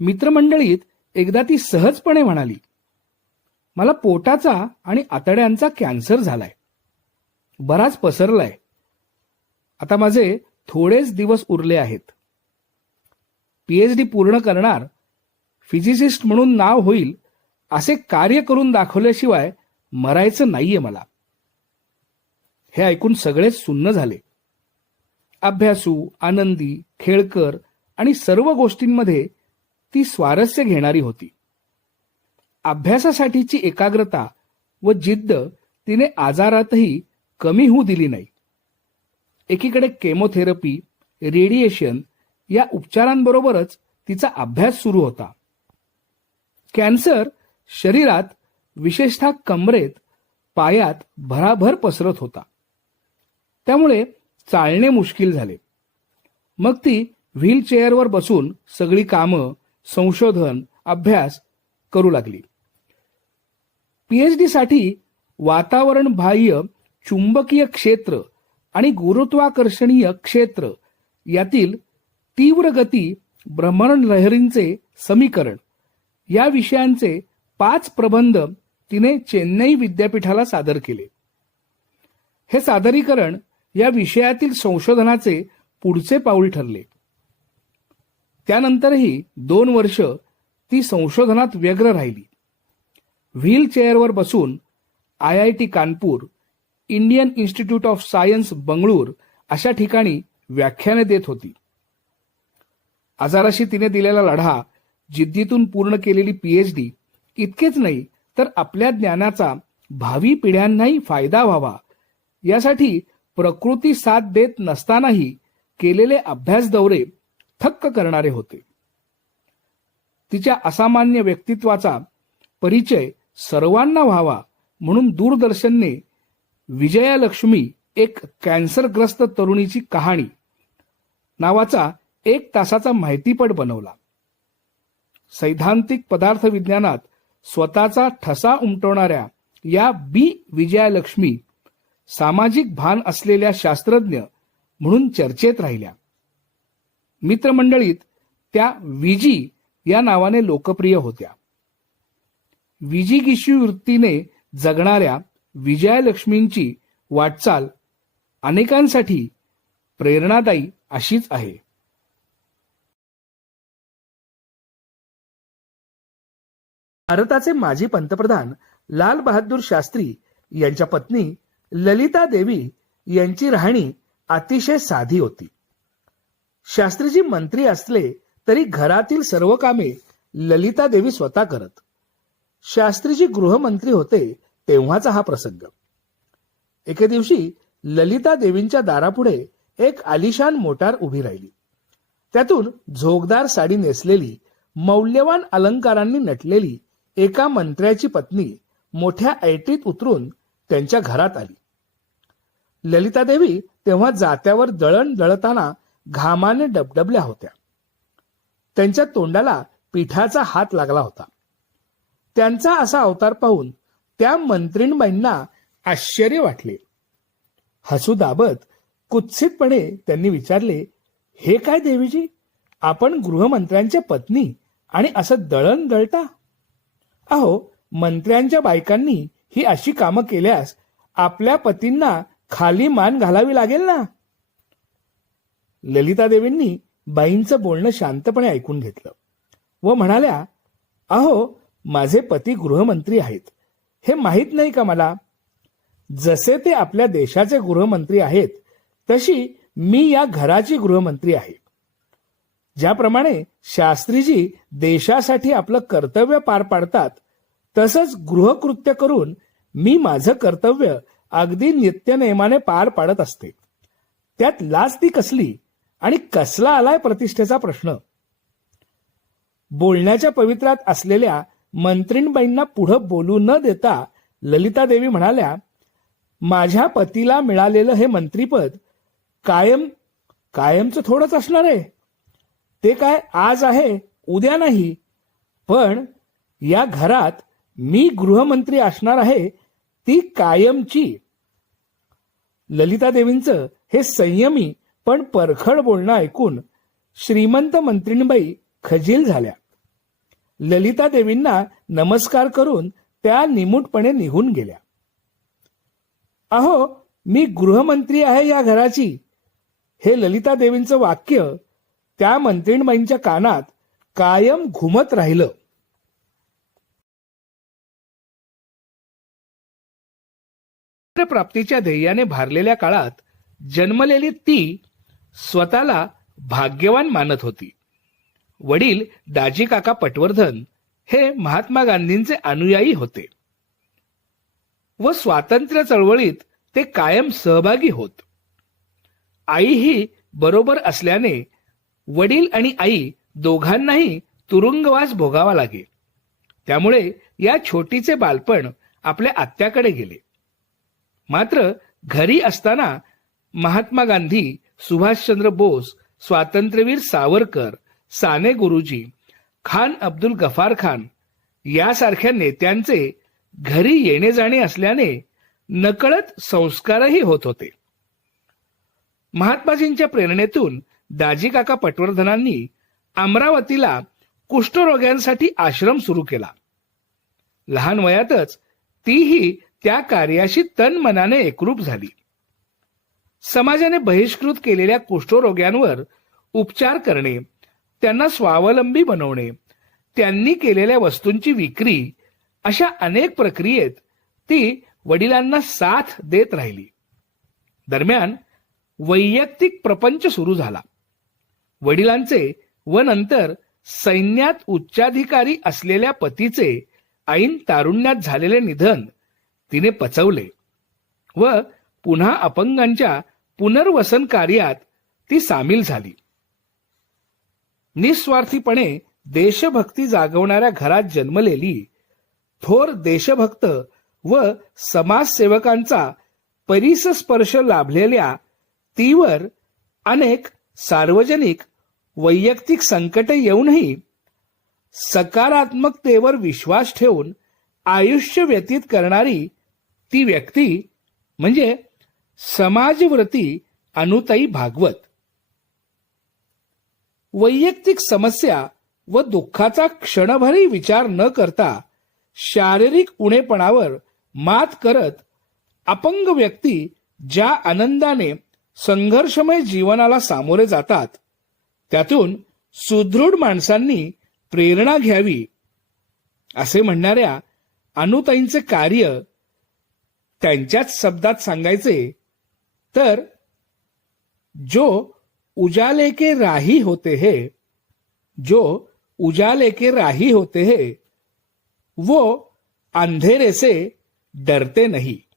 मित्रमंडळीत एकदा ती सहजपणे म्हणाली मला पोटाचा आणि आतड्यांचा कॅन्सर झालाय. बराच पसरलाय. आता माझे थोडेच दिवस उरले आहेत. पीएचडी पूर्ण करणार फिजिसिस्ट म्हणून नाव होईल असे कार्य करून दाखवल्याशिवाय मरायचं नाहीये मला. हे ऐकून सगळेच सुन्न झाले. अभ्यासू आनंदी खेळकर आणि सर्व गोष्टींमध्ये ती स्वारस्य घेणारी होती. अभ्यासासाठीची एकाग्रता व जिद्द तिने आजारातही कमी होऊ दिली नाही. एकीकडे केमोथेरपी रेडिएशन या उपचारांबरोबरच तिचा अभ्यास सुरू होता. कॅन्सर शरीरात विशेषतः कमरेत पायात भराभर पसरत होता. त्यामुळे चालणे मुश्किल झाले. मग ती व्हीलचेअरवर बसून सगळी कामं संशोधन अभ्यास करू लागली. पीएचडी साठी वातावरण बाह्य चुंबकीय क्षेत्र आणि गुरुत्वाकर्षणीय क्षेत्र यातील तीव्र गती भ्रमण लहरींचे समीकरण या विषयांचे पाच प्रबंध तिने चेन्नई विद्यापीठाला सादर केले. हे सादरीकरण या विषयातील संशोधनाचे पुढचे पाऊल ठरले. त्यानंतरही दोन वर्ष ती संशोधनात व्यग्र राहिली. व्हीलचेअरवर बसून I I T Kanpur Indian Institute of Science Bengaluru अशा ठिकाणी व्याख्याने देत होती. आजाराशी तिने दिलेला लढा जिद्दीतून पूर्ण केलेली पीएचडी इतकेच नाही तर आपल्या ज्ञानाचा भावी पिढ्यांनाही फायदा व्हावा. यासाठी प्रकृती साथ देत नसतानाही केलेले अभ्यास दौरे थक्क करणारे होते. तिच्या असामान्य व्यक्तित्वाचा परिचय सर्वांना व्हावा म्हणून दूरदर्शनने विजयालक्ष्मी एक कॅन्सरग्रस्त तरुणीची कहाणी नावाचा एक तासाचा माहितीपट बनवला. सैद्धांतिक पदार्थ विज्ञानात स्वतःचा ठसा उमटवणाऱ्या या बी विजयालक्ष्मी सामाजिक भान असलेल्या शास्त्रज्ञ म्हणून चर्चेत राहिल्या. मित्रमंडळीत त्या विजी या नावाने लोकप्रिय होत्या. विजिगिशी वृत्तीने जगणाऱ्या विजयालक्ष्मींची वाटचाल अनेकांसाठी प्रेरणादायी अशीच आहे. भारताचे माजी पंतप्रधान लाल बहादूर शास्त्री यांच्या पत्नी ललिता देवी यांची राहणी अतिशय साधी होती. शास्त्रीजी मंत्री असले तरी घरातील सर्व कामे ललिता देवी स्वतः करत. शास्त्रीजी गृहमंत्री होते तेव्हाचा हा प्रसंग. एके दिवशी ललिता देवींच्या दारापुढे एक आलिशान मोटार उभी राहिली. त्यातून झोगदार साडी नेसलेली मौल्यवान अलंकारांनी नटलेली एका मंत्र्याची पत्नी मोठ्या ऐटीत उतरून त्यांच्या घरात आली. ललिता देवी तेव्हा जात्यावर दळण दळताना घामाने डबडबल्या होत्या. त्यांच्या तोंडाला पिठाचा हात लागला होता. त्यांचा असा अवतार पाहून त्या मंत्रीणबाईंना आश्चर्य वाटले. हसू दाबत कुत्सितपणे त्यांनी विचारले हे काय देवीजी? आपण गृहमंत्र्यांच्या पत्नी आणि असं दळण दळता? अहो मंत्र्यांच्या बायकांनी ही अशी कामं केल्यास आपल्या पतींना खाली मान घालावी लागेल ना? ललिता देवींनी बाईंचं बोलणं शांतपणे ऐकून घेतलं व म्हणाल्या अहो माझे पती गृहमंत्री आहेत. हे माहीत नाही का मला? जसे ते आपल्या देशाचे गृहमंत्री आहेत तशी मी या घराची गृहमंत्री आहे. ज्याप्रमाणे शास्त्रीजी देशासाठी आपलं कर्तव्य पार पाडतात तसंच गृहकृत्य करून मी माझं कर्तव्य अगदी नित्यनेमाने पार पाडत असते. त्यात लाज ती कसली? आणि कसला आलाय प्रतिष्ठेचा प्रश्न? बोलण्याच्या पवित्रात असलेल्या मंत्रीणबाईंना पुढं बोलू न देता ललिता देवी म्हणाल्या माझ्या पतीला मिळालेलं हे मंत्रीपद कायम कायमचं थोडंच असणार आहे. ते काय आज आहे उद्या नाही. पण या घरात मी गृहमंत्री असणार आहे ती कायमची. ललिता देवींचं हे संयमी पण परखड बोलणं ऐकून श्रीमंत मंत्रीणबाई खजील झाल्या. ललिता देवींना नमस्कार करून त्या निमूटपणे निघून गेल्या. अहो मी गृहमंत्री आहे या घराची हे ललिता देवींचं वाक्य त्या मंत्रीणबाईंच्या कानात कायम घुमत राहिलं. प्राप्तीच्या ध्येयाने भारलेल्या काळात जन्मलेली ती स्वतःला भाग्यवान मानत होती. वडील दाजी काका पटवर्धन हे महात्मा गांधींचे अनुयायी होते. व स्वातंत्र्य चळवळीत ते कायम सहभागी होत. आईही बरोबर असल्याने वडील आणि आई दोघांनाही तुरुंगवास भोगावा लागे. त्यामुळे या छोटीचे बालपण आपल्या आत्याकडे गेले. मात्र घरी असताना महात्मा गांधी सुभाषचंद्र बोस स्वातंत्र्यवीर सावरकर साने गुरुजी खान अब्दुल गफार खान यासारख्या नेत्यांचे घरी येणे जाणे असल्याने नकळत संस्कारही होत होते. महात्माजींच्या प्रेरणेतून दाजी काका पटवर्धनांनी अमरावतीला कुष्ठरोग्यांसाठी आश्रम सुरू केला. लहान वयातच तीही त्या कार्याशी तन मनाने एकरूप झाली. समाजाने बहिष्कृत केलेल्या कुष्ठरोग्यांवर उपचार करणे त्यांना स्वावलंबी बनवणे त्यांनी केलेल्या वस्तूंची विक्री अशा अनेक प्रक्रियेत ती वडिलांना साथ देत राहिली. दरम्यान वैयक्तिक प्रपंच सुरू झाला. वडिलांचे व नंतर सैन्यात उच्चाधिकारी असलेल्या पतीचे ऐन तारुण्यात झालेले निधन तिने पचवले व पुन्हा अपंगांच्या पुनर्वसन कार्यात ती सामील झाली. निस्वार्थीपणे देशभक्ती जागवणाऱ्या घरात जन्मलेली थोर देशभक्त व समाजसेवकांचा परिसस्पर्श लाभलेल्या तीवर अनेक सार्वजनिक वैयक्तिक संकटे येऊनही सकारात्मकतेवर विश्वास ठेवून आयुष्य व्यतीत करणारी ती व्यक्ती म्हणजे समाजव्रती अनुताई भागवत. वैयक्तिक समस्या व दुःखाचा क्षणभरही विचार न करता शारीरिक उणेपणावर मात करत अपंग व्यक्ती ज्या आनंदाने संघर्षमय जीवनाला सामोरे जातात त्यातून सुदृढ माणसांनी प्रेरणा घ्यावी असे म्हणणाऱ्या अनुताईंचे कार्य त्यांच्याच शब्दात सांगायचे तर जो उजाले के राही होते हैं, जो उजाले के राही होते हैं, वो अंधेरे से डरते नहीं।